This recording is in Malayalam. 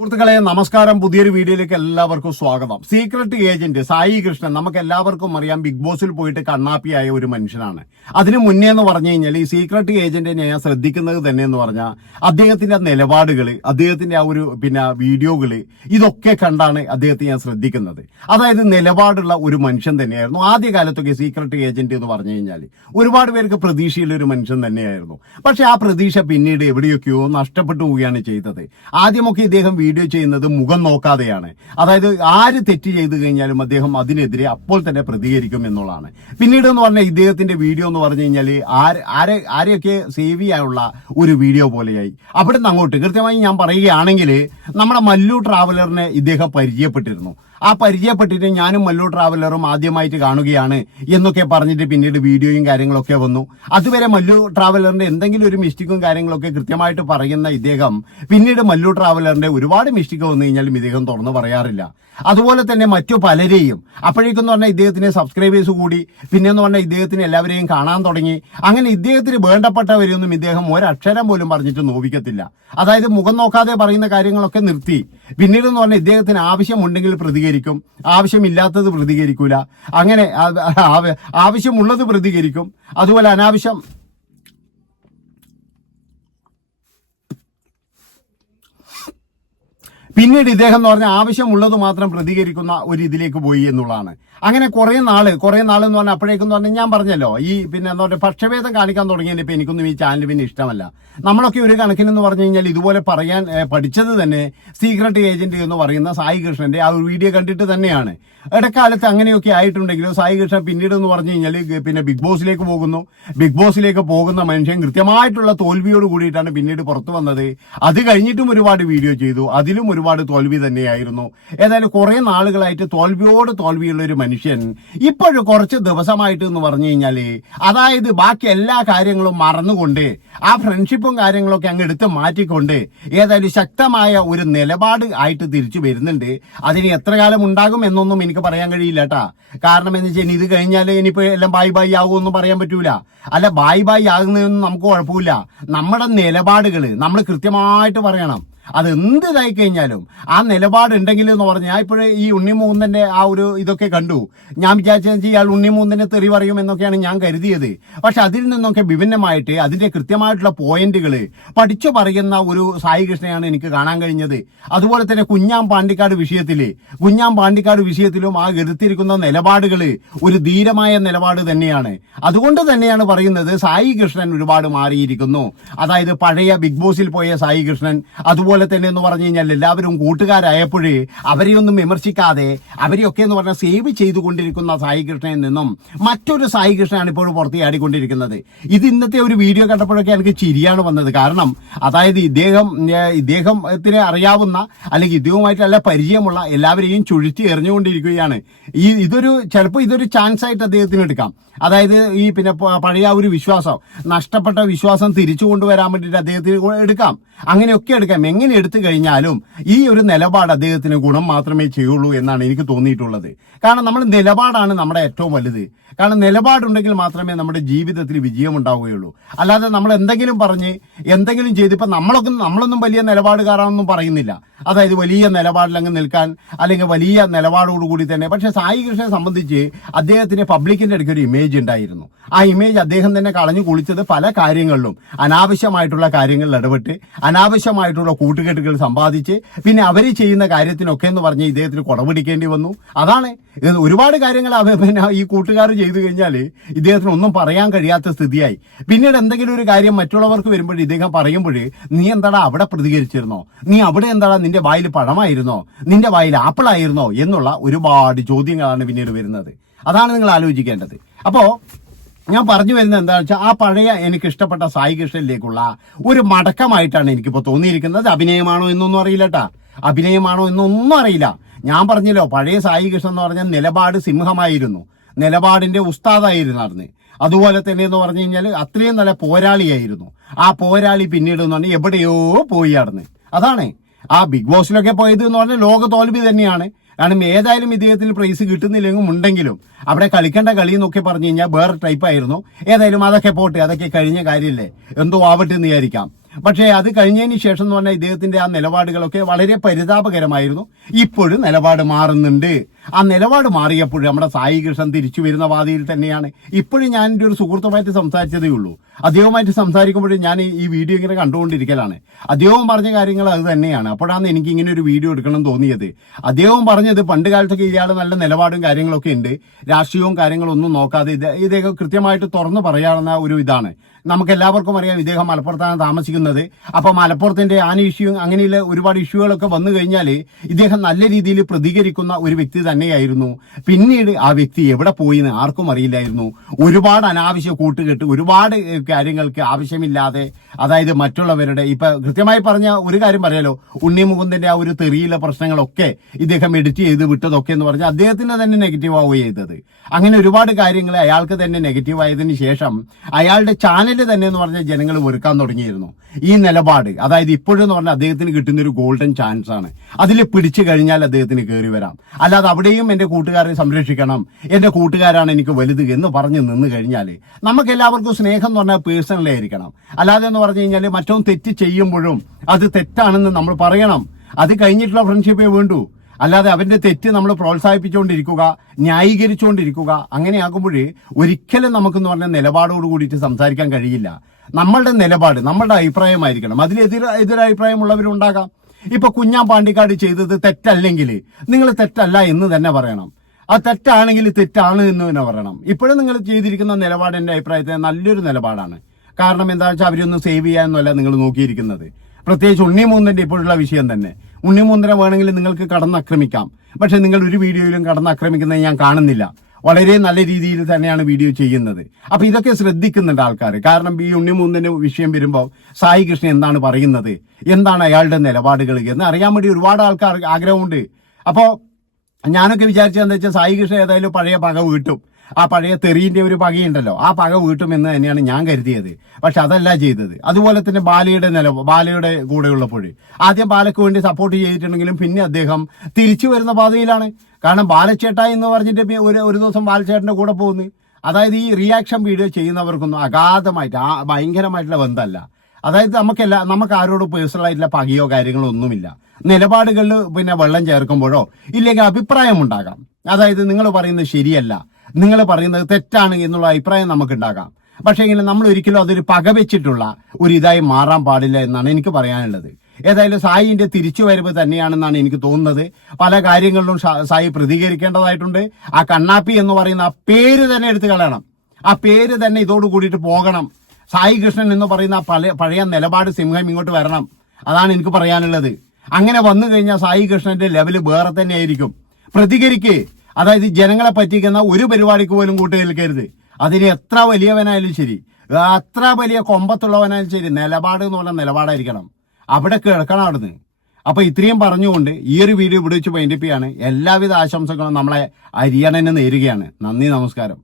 സുഹൃത്തുക്കളെ നമസ്കാരം. പുതിയൊരു വീഡിയോയിലേക്ക് എല്ലാവർക്കും സ്വാഗതം. സീക്രട്ട് ഏജന്റ് സായി കൃഷ്ണൻ നമുക്ക് എല്ലാവർക്കും അറിയാം, ബിഗ് ബോസിൽ പോയിട്ട് കണ്ണാപ്പിയായ ഒരു മനുഷ്യനാണ്. അതിനു മുന്നേ എന്ന് പറഞ്ഞു കഴിഞ്ഞാൽ ഈ സീക്രട്ട് ഏജന്റിനെ ഞാൻ ശ്രദ്ധിക്കുന്നത് തന്നെ എന്ന് പറഞ്ഞാൽ അദ്ദേഹത്തിന്റെ നിലപാടുകൾ, അദ്ദേഹത്തിന്റെ ആ ഒരു വീഡിയോകൾ ഇതൊക്കെ കണ്ടാണ് അദ്ദേഹത്തെ ഞാൻ ശ്രദ്ധിക്കുന്നത്. അതായത് നിലപാടുള്ള ഒരു മനുഷ്യൻ തന്നെയായിരുന്നു. ആദ്യകാലത്തൊക്കെ സീക്രട്ട് ഏജന്റ് എന്ന് പറഞ്ഞു കഴിഞ്ഞാൽ ഒരുപാട് പേർക്ക് പ്രതീക്ഷയുള്ള ഒരു മനുഷ്യൻ തന്നെയായിരുന്നു. പക്ഷെ ആ പ്രതീക്ഷ പിന്നീട് എവിടെയൊക്കെയോ നഷ്ടപ്പെട്ടു പോവുകയാണ് ചെയ്തത്. ആദ്യമൊക്കെ ഇദ്ദേഹം വീഡിയോ ചെയ്യുന്നത് മുഖം നോക്കാതെയാണ്. അതായത് ആര് തെറ്റ് ചെയ്തു കഴിഞ്ഞാലും അദ്ദേഹം അതിനെതിരെ അപ്പോൾ തന്നെ പ്രതികരിക്കും എന്നുള്ളതാണ്. പിന്നീട് എന്ന് പറഞ്ഞാൽ ഇദ്ദേഹത്തിന്റെ വീഡിയോ എന്ന് പറഞ്ഞു കഴിഞ്ഞാൽ ആരെയൊക്കെ സേവ് ചെയ്യാനുള്ള ഒരു വീഡിയോ പോലെയായി. അവിടെ നിന്ന് അങ്ങോട്ട് കൃത്യമായി ഞാൻ പറയുകയാണെങ്കിൽ നമ്മുടെ മല്ലു ട്രാവലറിനെ ഇദ്ദേഹം പരിചയപ്പെട്ടിരുന്നു. ആ പരിചയപ്പെട്ടിട്ട് ഞാനും മല്ലു ട്രാവലറും ആദ്യമായിട്ട് കാണുകയാണ് എന്നൊക്കെ പറഞ്ഞിട്ട് പിന്നീട് വീഡിയോയും കാര്യങ്ങളൊക്കെ വന്നു. അതുവരെ മല്ലു ട്രാവലറിന്റെ എന്തെങ്കിലും ഒരു മിസ്റ്റേക്കും കാര്യങ്ങളൊക്കെ കൃത്യമായിട്ട് പറയുന്ന ഇദ്ദേഹം പിന്നീട് മല്ലു ട്രാവലറിന്റെ ഒരുപാട് മിസ്റ്റേക്ക് വന്നു കഴിഞ്ഞാലും ഇദ്ദേഹം തുറന്നു പറയാറില്ല. അതുപോലെ തന്നെ മറ്റു പലരെയും അപ്പോഴേക്കെന്ന് പറഞ്ഞാൽ ഇദ്ദേഹത്തിന് സബ്സ്ക്രൈബേഴ്സ് കൂടി, പിന്നെന്ന് പറഞ്ഞാൽ ഇദ്ദേഹത്തിന് എല്ലാവരെയും കാണാൻ തുടങ്ങി. അങ്ങനെ ഇദ്ദേഹത്തിന് വേണ്ടപ്പെട്ടവരെയൊന്നും ഇദ്ദേഹം ഒരക്ഷരം പോലും പറഞ്ഞിട്ട് നോവിക്കത്തില്ല. അതായത് മുഖം നോക്കാതെ പറയുന്ന കാര്യങ്ങളൊക്കെ നിർത്തി. പിന്നീട് എന്ന് പറഞ്ഞാൽ ഇദ്ദേഹത്തിന് ആവശ്യമുണ്ടെങ്കിൽ പ്രതികരിക്കും, ആവശ്യമില്ലാത്തത് പ്രതികരിക്കൂല. അങ്ങനെ ആവശ്യമുള്ളത് പ്രതികരിക്കും. അതുപോലെ അനാവശ്യം പിന്നീട് ഇദ്ദേഹം എന്ന് പറഞ്ഞാൽ ആവശ്യമുള്ളത് മാത്രം പ്രതികരിക്കുന്ന ഒരു ഇതിലേക്ക് പോയി എന്നുള്ളതാണ്. അങ്ങനെ കുറെ നാള് എന്ന് പറഞ്ഞാൽ അപ്പോഴേക്കെന്ന് പറഞ്ഞാൽ ഞാൻ പറഞ്ഞല്ലോ, ഈ എന്താ പറയുക പക്ഷഭേദം കാണിക്കാൻ തുടങ്ങിയതിന് ഇപ്പൊ എനിക്കൊന്നും ഈ ചാനൽ പിന്നെ ഇഷ്ടമല്ല. നമ്മളൊക്കെ ഒരു കണക്കിനെന്ന് പറഞ്ഞു കഴിഞ്ഞാൽ ഇതുപോലെ പറയാൻ പഠിച്ചത് തന്നെ സീക്രട്ട് ഏജന്റ് എന്ന് പറയുന്ന സായി കൃഷ്ണന്റെ ആ ഒരു വീഡിയോ കണ്ടിട്ട് തന്നെയാണ്. ഇടക്കാലത്ത് അങ്ങനെയൊക്കെ ആയിട്ടുണ്ടെങ്കിലും സായി കൃഷ്ണൻ പിന്നീട് എന്ന് പറഞ്ഞു കഴിഞ്ഞാൽ ബിഗ് ബോസിലേക്ക് പോകുന്നു. ബിഗ് ബോസിലേക്ക് പോകുന്ന മനുഷ്യൻ കൃത്യമായിട്ടുള്ള തോൽവിയോട് കൂടിയിട്ടാണ് പിന്നീട് പുറത്തു വന്നത്. അത് കഴിഞ്ഞിട്ടും ഒരുപാട് വീഡിയോ ചെയ്തു, അതിലും ഒരുപാട് തോൽവി തന്നെയായിരുന്നു. ഏതായാലും കുറെ നാളുകളായിട്ട് തോൽവിയുള്ള ഒരു മനുഷ്യൻ ഇപ്പോഴും കുറച്ച് ദിവസമായിട്ട് എന്ന് പറഞ്ഞു കഴിഞ്ഞാല് അതായത് ബാക്കി എല്ലാ കാര്യങ്ങളും മറന്നുകൊണ്ട് ആ ഫ്രണ്ട്ഷിപ്പും കാര്യങ്ങളൊക്കെ അങ്ങ് എടുത്ത് മാറ്റിക്കൊണ്ട് ഏതായാലും ശക്തമായ ഒരു നിലപാട് ആയിട്ട് തിരിച്ചു വരുന്നുണ്ട്. അതിന് എത്ര കാലം ഉണ്ടാകും എന്നൊന്നും എനിക്ക് പറയാൻ കഴിയില്ല കേട്ടാ. കാരണം എന്ന് വെച്ചാൽ ഇത് കഴിഞ്ഞാൽ ഇനിയിപ്പോ എല്ലാം ബായ് ആകുമെന്നും പറയാൻ പറ്റൂല. അല്ല ബായ് ആകുന്നതൊന്നും നമുക്ക് കുഴപ്പമില്ല. നമ്മുടെ നിലപാടുകള് നമ്മൾ കൃത്യമായിട്ട് പറയണം. അത് എന്തിതായി കഴിഞ്ഞാലും ആ നിലപാടുണ്ടെങ്കിൽ എന്ന് പറഞ്ഞാൽ ഇപ്പോഴേ ഈ ഉണ്ണിമൂന്നന്റെ ആ ഒരു ഇതൊക്കെ കണ്ടു. ഞാൻ വിചാരിച്ച ഇയാൾ ഉണ്ണിമൂന്നനെ തെറി പറയും എന്നൊക്കെയാണ് ഞാൻ കരുതിയത്. പക്ഷെ അതിൽ നിന്നൊക്കെ വിഭിന്നമായിട്ട് അതിന്റെ കൃത്യമായിട്ടുള്ള പോയിന്റുകൾ പഠിച്ചു പറയുന്ന ഒരു സായി കൃഷ്ണയാണ് എനിക്ക് കാണാൻ കഴിഞ്ഞത്. അതുപോലെ തന്നെ കുഞ്ഞാം പാണ്ടിക്കാട് വിഷയത്തിലും ആ എടുത്തിരിക്കുന്ന നിലപാടുകൾ ഒരു ധീരമായ നിലപാട് തന്നെയാണ്. അതുകൊണ്ട് തന്നെയാണ് പറയുന്നത് സായി കൃഷ്ണൻ ഒരുപാട് മാറിയിരിക്കുന്നു. അതായത് പഴയ ബിഗ് ബോസിൽ പോയ സായി കൃഷ്ണൻ, അതുപോലെ തന്നെ എന്ന് പറഞ്ഞു കഴിഞ്ഞാൽ എല്ലാവരും കൂട്ടുകാരായപ്പോഴേ അവരെയൊന്നും വിമർശിക്കാതെ അവരെയൊക്കെ എന്ന് പറഞ്ഞാൽ സേവ് ചെയ്തുകൊണ്ടിരിക്കുന്ന സായി കൃഷ്ണനിൽ നിന്നും മറ്റൊരു സായി കൃഷ്ണനാണ് ഇപ്പോൾ പുറത്തിയാടിക്കൊണ്ടിരിക്കുന്നത്. ഇത് ഇന്നത്തെ ഒരു വീഡിയോ കണ്ടപ്പോഴൊക്കെ എനിക്ക് ചിരിയാണ് വന്നത്. കാരണം അതായത് ഇദ്ദേഹത്തിന് അറിയാവുന്ന അല്ലെങ്കിൽ ഇദ്ദേഹവുമായിട്ട് നല്ല പരിചയമുള്ള എല്ലാവരെയും ചുഴറ്റി എറിഞ്ഞുകൊണ്ടിരിക്കുകയാണ്. ചിലപ്പോൾ ഇതൊരു ചാൻസ് ആയിട്ട് അദ്ദേഹത്തിന് എടുക്കാം. അതായത് ഈ പഴയ ഒരു വിശ്വാസം, നഷ്ടപ്പെട്ട വിശ്വാസം തിരിച്ചു കൊണ്ടുവരാൻ വേണ്ടിയിട്ട് അദ്ദേഹത്തിന് എടുക്കാം. അങ്ങനെയൊക്കെ എടുക്കാം. എങ്ങനെ എടുത്തു കഴിഞ്ഞാലും ഈ ഒരു നിലപാട് അദ്ദേഹത്തിന് ഗുണം മാത്രമേ ചെയ്യുള്ളൂ എന്നാണ് എനിക്ക് തോന്നിയിട്ടുള്ളത്. കാരണം നമ്മുടെ നിലപാടാണ് നമ്മുടെ ഏറ്റവും വലുത്. കാരണം നിലപാടുണ്ടെങ്കിൽ മാത്രമേ നമ്മുടെ ജീവിതത്തിൽ വിജയം ഉണ്ടാവുകയുള്ളൂ. അല്ലാതെ നമ്മൾ എന്തെങ്കിലും പറഞ്ഞ് എന്തെങ്കിലും ചെയ്ത് ഇപ്പൊ നമ്മളൊന്നും വലിയ നിലപാടുകാരാണെന്നും പറയുന്നില്ല. അതായത് വലിയ നിലപാടിലങ്ങ് നിൽക്കാൻ അല്ലെങ്കിൽ വലിയ നിലപാടോടുകൂടി തന്നെ. പക്ഷെ സായി കൃഷ്ണനെ സംബന്ധിച്ച് അദ്ദേഹത്തിന് പബ്ലിക്കിന്റെ അടുക്ക് ഒരു ഇമേജ് ഉണ്ടായിരുന്നു. ആ ഇമേജ് അദ്ദേഹം തന്നെ കളഞ്ഞു കുളിച്ചത് പല കാര്യങ്ങളിലും അനാവശ്യമായിട്ടുള്ള കാര്യങ്ങളിൽ ഇടപെട്ട് അനാവശ്യമായിട്ടുള്ള കൂട്ടുകെട്ടുകൾ സമ്പാദിച്ച് പിന്നെ അവർ ചെയ്യുന്ന കാര്യത്തിനൊക്കെ എന്ന് പറഞ്ഞ് ഇദ്ദേഹത്തിന് കുടപിടിക്കേണ്ടി വന്നു. അതാണ് ഒരുപാട് കാര്യങ്ങൾ ഈ കൂട്ടുകാർ ചെയ്തു കഴിഞ്ഞാൽ ഇദ്ദേഹത്തിന് ഒന്നും പറയാൻ കഴിയാത്ത സ്ഥിതിയായി. പിന്നീട് എന്തെങ്കിലും ഒരു കാര്യം മറ്റുള്ളവർക്ക് വരുമ്പോൾ ഇദ്ദേഹം പറയുമ്പോൾ നീ എന്താടാ അവിടെ പ്രതികരിച്ചിരുന്നോ, നീ അവിടെ എന്താടാ നിന്റെ വായിൽ പഴമായിരുന്നോ, നിന്റെ വായിൽ ആപ്പിളായിരുന്നോ എന്നുള്ള ഒരുപാട് ചോദ്യങ്ങളാണ് പിന്നീട് വരുന്നത്. അതാണ് നിങ്ങൾ ആലോചിക്കേണ്ടത്. അപ്പോ ഞാൻ പറഞ്ഞു വരുന്നത് എന്താണെന്ന് വെച്ചാൽ ആ പഴയ എനിക്ക് ഇഷ്ടപ്പെട്ട സായി കൃഷ്ണനിലേക്കുള്ള ഒരു മടക്കമായിട്ടാണ് എനിക്കിപ്പോ തോന്നിയിരിക്കുന്നത്. അഭിനയമാണോ എന്നൊന്നും അറിയില്ല കേട്ടാ, അഭിനയമാണോ എന്നൊന്നും അറിയില്ല. ഞാൻ പറഞ്ഞല്ലോ, പഴയ സായി കൃഷ്ണൻ എന്ന് പറഞ്ഞാൽ നിലപാട് സിംഹമായിരുന്നു, നിലപാടിന്റെ ഉസ്താദായിരുന്നു നടന്ന്. അതുപോലെ തന്നെ എന്ന് പറഞ്ഞു കഴിഞ്ഞാൽ അത്രയും നല്ല പോരാളിയായിരുന്നു. ആ പോരാളി പിന്നീട് എന്ന് പറഞ്ഞാൽ എവിടെയോ പോയി നടന്ന്. അതാണ് ആ ബിഗ് ബോസിലൊക്കെ പോയത് എന്ന് പറഞ്ഞാൽ ലോക തോൽവി തന്നെയാണ്. കാരണം ഏതായാലും ഇദ്ദേഹത്തിന് പ്രൈസ് കിട്ടുന്നില്ലെങ്കിലും ഉണ്ടെങ്കിലും അവിടെ കളിക്കേണ്ട കളി എന്നൊക്കെ പറഞ്ഞു കഴിഞ്ഞാൽ വേറെ ടൈപ്പായിരുന്നു. ഏതായാലും അതൊക്കെ പോട്ടെ, അതൊക്കെ കഴിഞ്ഞ കാര്യമില്ലേ, എന്തോ ആവട്ടെ എന്ന് വിചാരിക്കാം. പക്ഷേ അത് കഴിഞ്ഞതിന് ശേഷം എന്ന് പറഞ്ഞാൽ ഇദ്ദേഹത്തിന്റെ ആ നിലപാടുകളൊക്കെ വളരെ പരിതാപകരമായിരുന്നു. ഇപ്പോഴും നിലപാട് മാറുന്നുണ്ട്. ആ നിലപാട് മാറിയപ്പോഴും നമ്മുടെ സായി കൃഷ്ണൻ തിരിച്ചു വരുന്ന പാതയിൽ തന്നെയാണ്. ഇപ്പോഴും ഞാൻ എൻ്റെ ഒരു സുഹൃത്തുമായിട്ട് സംസാരിച്ചതേ ഉള്ളൂ. അദ്ദേഹവുമായിട്ട് സംസാരിക്കുമ്പോഴും ഞാൻ ഈ വീഡിയോ ഇങ്ങനെ കണ്ടുകൊണ്ടിരിക്കലാണ്. അദ്ദേഹവും പറഞ്ഞ കാര്യങ്ങൾ അത് തന്നെയാണ്. അപ്പോഴാണ് എനിക്ക് ഇങ്ങനെ ഒരു വീഡിയോ എടുക്കണം തോന്നിയത്. അദ്ദേഹവും പറഞ്ഞത് പണ്ട് കാലത്തൊക്കെ ഇയാൾ നല്ല നിലപാടും കാര്യങ്ങളൊക്കെ ഉണ്ട്, രാഷ്ട്രീയവും കാര്യങ്ങളൊന്നും നോക്കാതെ ഇദ്ദേഹം കൃത്യമായിട്ട് തുറന്നു പറയാവുന്ന ഒരു ഇതാണ്. നമുക്ക് എല്ലാവർക്കും അറിയാം ഇദ്ദേഹം മലപ്പുറത്താണ് താമസിക്കുന്നത്. അപ്പൊ മലപ്പുറത്തിന്റെ ആന ഇഷ്യൂ അങ്ങനെയുള്ള ഒരുപാട് ഇഷ്യൂകളൊക്കെ വന്നു കഴിഞ്ഞാൽ ഇദ്ദേഹം നല്ല രീതിയിൽ പ്രതികരിക്കുന്ന ഒരു വ്യക്തി തന്നെയായിരുന്നു. പിന്നീട് ആ വ്യക്തി എവിടെ പോയിന്ന് ആർക്കും അറിയില്ലായിരുന്നു. ഒരുപാട് അനാവശ്യ കൂട്ടുകെട്ട്, ഒരുപാട് കാര്യങ്ങൾക്ക് ആവശ്യമില്ലാതെ, അതായത് മറ്റുള്ളവരുടെ ഇപ്പൊ കൃത്യമായി പറഞ്ഞ ഒരു കാര്യം പറയാലോ, ഉണ്ണി മുകുന്ദന്റെ ആ ഒരു തെറിയിലെ പ്രശ്നങ്ങളൊക്കെ ഇദ്ദേഹം എഡിറ്റ് ചെയ്ത് വിട്ടതൊക്കെ എന്ന് പറഞ്ഞാൽ അദ്ദേഹത്തിന് തന്നെ നെഗറ്റീവ് ആവുകയും ചെയ്തത്. അങ്ങനെ ഒരുപാട് കാര്യങ്ങൾ അയാൾക്ക് തന്നെ നെഗറ്റീവ് ആയതിനു ശേഷം അയാളുടെ ചാനൽ തന്നെ എന്ന് പറഞ്ഞാൽ ജനങ്ങൾ വെറുക്കാൻ തുടങ്ങിയിരുന്നു. ഈ നിലപാട്, അതായത് ഇപ്പോഴെന്ന് പറഞ്ഞാൽ അദ്ദേഹത്തിന് കിട്ടുന്ന ഒരു ഗോൾഡൻ ചാൻസ് ആണ്. അതിൽ പിടിച്ചു കഴിഞ്ഞാൽ അദ്ദേഹത്തിന് കയറി വരാം. അല്ലാതെ അവിടെയും എന്റെ കൂട്ടുകാരെ സംരക്ഷിക്കണം, എന്റെ കൂട്ടുകാരാണ് എനിക്ക് വലുത് എന്ന് പറഞ്ഞ് നിന്ന് കഴിഞ്ഞാൽ നമുക്ക് എല്ലാവർക്കും സ്നേഹം എന്ന് പറഞ്ഞാൽ പേഴ്സണലി ആയിരിക്കണം. അല്ലാതെ എന്ന് പറഞ്ഞു കഴിഞ്ഞാൽ മറ്റൊന്ന് തെറ്റ് ചെയ്യുമ്പോഴും അത് തെറ്റാണെന്ന് നമ്മൾ പറയണം. അത് കഴിഞ്ഞിട്ടുള്ള ഫ്രണ്ട്ഷിപ്പേ വേണ്ടൂ. അല്ലാതെ അവന്റെ തെറ്റ് നമ്മൾ പ്രോത്സാഹിപ്പിച്ചുകൊണ്ടിരിക്കുക, ന്യായീകരിച്ചുകൊണ്ടിരിക്കുക, അങ്ങനെയാകുമ്പോഴേ ഒരിക്കലും നമുക്കെന്ന് പറഞ്ഞ നിലപാടോട് കൂടിയിട്ട് സംസാരിക്കാൻ കഴിയില്ല. നമ്മളുടെ നിലപാട്, നമ്മളുടെ അഭിപ്രായമായിരിക്കണം. അതിൽ എതിരഭിപ്രായമുള്ളവരുണ്ടാകാം. ഇപ്പൊ കുഞ്ഞാൻ പാണ്ടിക്കാട് ചെയ്തത് തെറ്റല്ലെങ്കിൽ നിങ്ങൾ തെറ്റല്ല എന്ന് തന്നെ പറയണം. അത് തെറ്റാണെങ്കിൽ തെറ്റാണ് എന്ന് തന്നെ പറയണം. ഇപ്പോഴും നിങ്ങൾ ചെയ്തിരിക്കുന്ന നിലപാട് എന്റെ അഭിപ്രായത്തിൽ നല്ലൊരു നിലപാടാണ്. കാരണം എന്താ വെച്ചാൽ അവരൊന്നും സേവ് ചെയ്യാനൊന്നുമല്ല നിങ്ങൾ നോക്കിയിരിക്കുന്നത്. പ്രത്യേകിച്ച് ഉണ്ണിമൂന്നിന്റെ ഇപ്പോഴുള്ള വിഷയം തന്നെ. ഉണ്ണിമൂന്നിനെ വേണമെങ്കിൽ നിങ്ങൾക്ക് കടന്നാക്രമിക്കാം, പക്ഷെ നിങ്ങൾ ഒരു വീഡിയോയിലും കടന്നാക്രമിക്കുന്നത് ഞാൻ കാണുന്നില്ല. വളരെ നല്ല രീതിയിൽ തന്നെയാണ് വീഡിയോ ചെയ്യുന്നത്. അപ്പൊ ഇതൊക്കെ ശ്രദ്ധിക്കുന്നുണ്ട് ആൾക്കാർ. കാരണം ഈ ഉണ്ണിമൂന്നിന്റെ വിഷയം വരുമ്പോൾ സായി കൃഷ്ണൻ എന്താണ് പറയുന്നത്, എന്താണ് അയാളുടെ നിലപാടുകൾ എന്ന് അറിയാൻ വേണ്ടി ഒരുപാട് ആൾക്കാർ ആഗ്രഹമുണ്ട്. അപ്പോ ഞാനൊക്കെ വിചാരിച്ചതെന്ന് വെച്ചാൽ സായി കൃഷ്ണൻ ഏതായാലും പഴയ പക വീട്ടും, ആ പഴയ തെറിന്റെ ഒരു പകയുണ്ടല്ലോ, ആ പക വീട്ടും എന്ന് തന്നെയാണ് ഞാൻ കരുതിയത്. പക്ഷെ അതല്ല ചെയ്തത്. അതുപോലെ തന്നെ ബാലയുടെ കൂടെയുള്ളപ്പോൾ ആദ്യം ബാലയ്ക്ക് വേണ്ടി സപ്പോർട്ട് ചെയ്തിട്ടുണ്ടെങ്കിലും പിന്നെ അദ്ദേഹം തിരിച്ചു വരുന്ന പാതയിലാണ്. കാരണം ബാലച്ചേട്ട എന്ന് പറഞ്ഞിട്ട് ഒരു ദിവസം ബാലച്ചേട്ടന്റെ കൂടെ പോകുന്നു. അതായത് ഈ റിയാക്ഷൻ വീഡിയോ ചെയ്യുന്നവർക്കൊന്നും അഗാധമായിട്ട് ഭയങ്കരമായിട്ടുള്ള ബന്ധമല്ല. അതായത് നമുക്ക് ആരോട് പേഴ്സണൽ ആയിട്ടുള്ള പകയോ കാര്യങ്ങളോ ഒന്നുമില്ല. നിലപാടുകളിൽ പിന്നെ വെള്ളം ചേർക്കുമ്പോഴോ ഇല്ലെങ്കിൽ അഭിപ്രായം ഉണ്ടാകാം. അതായത് നിങ്ങൾ പറയുന്നത് ശരിയല്ല, നിങ്ങൾ പറയുന്നത് തെറ്റാണ് എന്നുള്ള അഭിപ്രായം നമുക്ക് ഉണ്ടാകാം. പക്ഷെ ഇങ്ങനെ നമ്മൾ ഒരിക്കലും അതൊരു പകവെച്ചിട്ടുള്ള ഒരു ഇതായി മാറാൻ പാടില്ല എന്നാണ് എനിക്ക് പറയാനുള്ളത്. ഏതായാലും സായിന്റെ തിരിച്ചുവരവ് തന്നെയാണെന്നാണ് എനിക്ക് തോന്നുന്നത്. പല കാര്യങ്ങളിലും സായി പ്രതികരിക്കേണ്ടതായിട്ടുണ്ട്. ആ കണ്ണാപ്പി എന്ന് പറയുന്ന ആ പേര് തന്നെ എടുത്തു കളയണം. ആ പേര് തന്നെ ഇതോട് കൂടിയിട്ട് പോകണം. സായി കൃഷ്ണൻ എന്ന് പറയുന്ന പഴയ നിലപാട് സിംഹം ഇങ്ങോട്ട് വരണം. അതാണ് എനിക്ക് പറയാനുള്ളത്. അങ്ങനെ വന്നു കഴിഞ്ഞാൽ സായി കൃഷ്ണന്റെ ലെവല് വേറെ തന്നെ ആയിരിക്കും. പ്രതികരിക്കേ, അതായത് ജനങ്ങളെ പറ്റിക്കുന്ന ഒരു പരിപാടിക്ക് പോലും കൂട്ടുകേൽക്കരുത്. അതിന് എത്ര വലിയവനായാലും ശരി, എത്ര വലിയ കൊമ്പത്തുള്ളവനായാലും ശരി, നിലപാട് എന്ന് പറഞ്ഞാൽ നിലപാടായിരിക്കണം. അവിടെ കേൾക്കണം അവിടുന്ന്. അപ്പൊ ഇത്രയും പറഞ്ഞുകൊണ്ട് ഈ ഒരു വീഡിയോ ഇവിടെ വെച്ച് വൈൻഡപ്പ് ചെയ്യാണ്. എല്ലാവിധ ആശംസകളും നമ്മളെ അരിയണന് നേരുകയാണ്. നന്ദി, നമസ്കാരം.